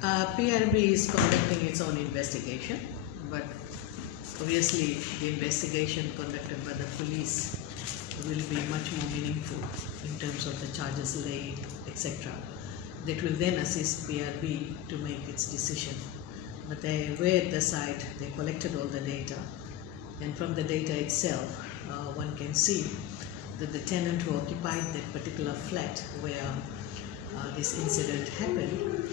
PRB is conducting its own investigation, but obviously the investigation conducted by the police will be much more meaningful in terms of the charges laid, etc. That will then assist PRB to make its decision. But they were at the site, they collected all the data, and from the data itself, one can see that the tenant who occupied that particular flat where this incident happened,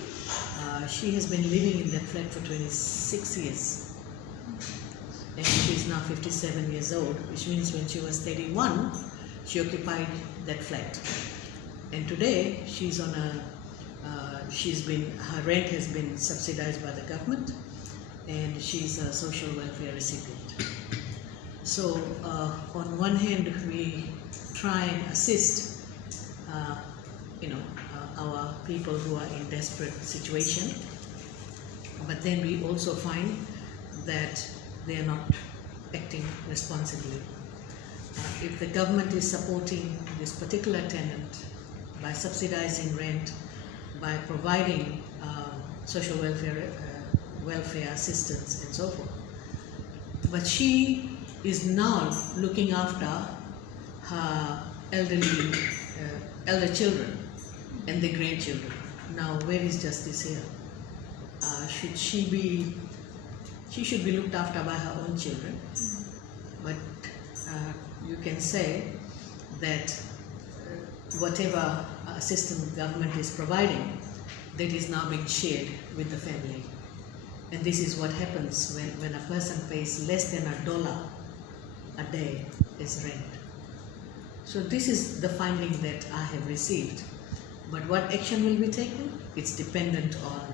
she has been living in that flat for 26 years. And she is now 57 years old, which means when she was 31, she occupied that flat. And today, she's on a, her rent has been subsidized by the government, and she's a social welfare recipient. So, on one hand, we try and assist, our people who are in desperate situation, but then we also find that they are not acting responsibly. If the government is supporting this particular tenant by subsidizing rent, by providing social welfare assistance and so forth, but she is now looking after her elder children and the grandchildren. Now, where is justice here? She should be looked after by her own children, but you can say that whatever assistance the government is providing, that is now being shared with the family. And this is what happens when a person pays less than $1 a day as rent. So this is the finding that I have received. But what action will be taken? It's dependent on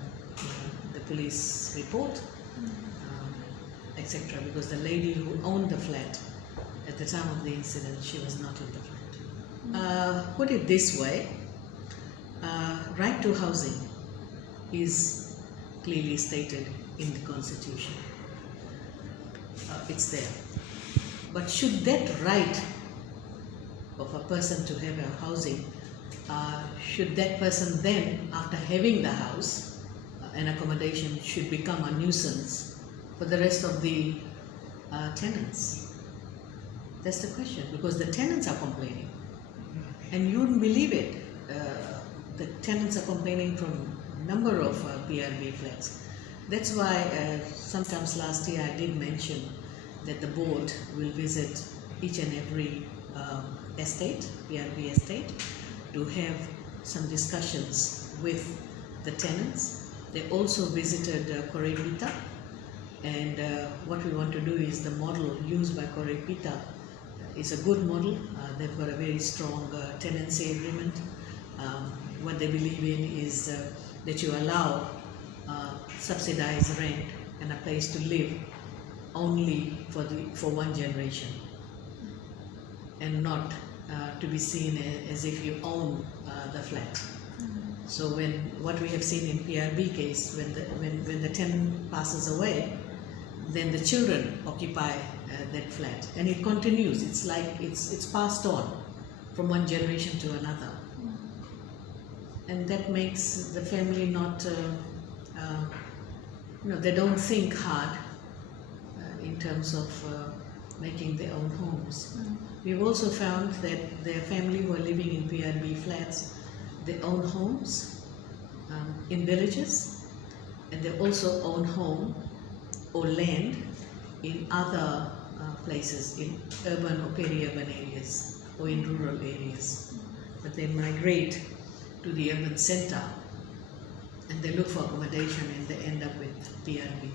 the police report, etc. Because the lady who owned the flat at the time of the incident, she was not in the flat. Put it this way, right to housing is clearly stated in the Constitution. It's there. But should that right of a person to have a housing, should that person then, after having the house, an accommodation, should become a nuisance for the rest of the tenants? That's the question, because the tenants are complaining. And you wouldn't believe it. The tenants are complaining from a number of PRB flats. That's why sometimes last year I did mention that the board will visit each and every estate, PRB estate, to have some discussions with the tenants. They also visited Korepita, and what we want to do is the model used by Korepita is a good model. They've got a very strong tenancy agreement. What they believe in is that you allow subsidized rent and a place to live only for one generation, and not to be seen as if you own the flat. So what we have seen in PRB case, when the tenant passes away, then the children occupy that flat, and it continues. It's like it's passed on from one generation to another, and that makes the family not, they don't think hard in terms of making their own homes. We've also found that their family who are living in PRB flats, they own homes in villages, and they also own home or land in other places, in urban or peri-urban areas or in rural areas. But they migrate to the urban center and they look for accommodation and they end up with PRB.